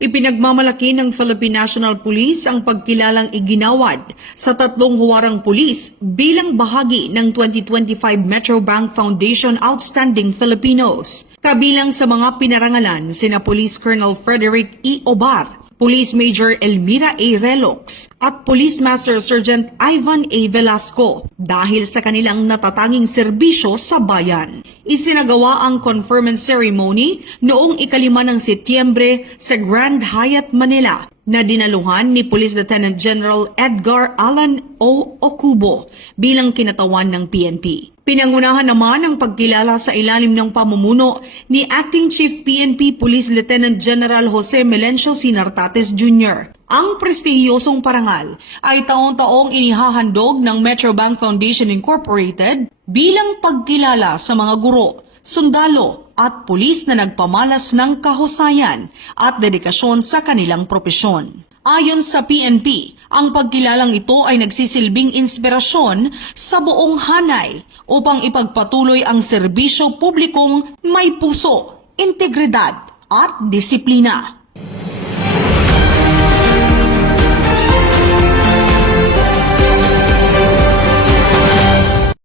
Ipinagmamalaki ng Philippine National Police ang pagkilalang iginawad sa 3 huwarang pulis bilang bahagi ng 2025 Metro Bank Foundation Outstanding Filipinos. Kabilang sa mga pinarangalan sina Police Colonel Frederick E. Obar, Police Major Elmira A. Relox at Police Master Sergeant Ivan A. Velasco dahil sa kanilang natatanging serbisyo sa bayan. Isinagawa ang conferment ceremony noong 5 ng Setyembre sa Grand Hyatt, Manila na dinaluhan ni Police Lieutenant General Edgar Alan O. Ocubo bilang kinatawan ng PNP. Pinangunahan naman ang pagkilala sa ilalim ng pamumuno ni Acting Chief PNP Police Lieutenant General Jose Melencio Sinartates Jr. Ang prestihiyosong parangal ay taon-taong inihahandog ng Metro Bank Foundation Incorporated bilang pagkilala sa mga guro, sundalo at pulis na nagpamalas ng kahusayan at dedikasyon sa kanilang propesyon. Ayon sa PNP, ang pagkilalang ito ay nagsisilbing inspirasyon sa buong hanay upang ipagpatuloy ang serbisyo publikong may puso, integridad at disiplina.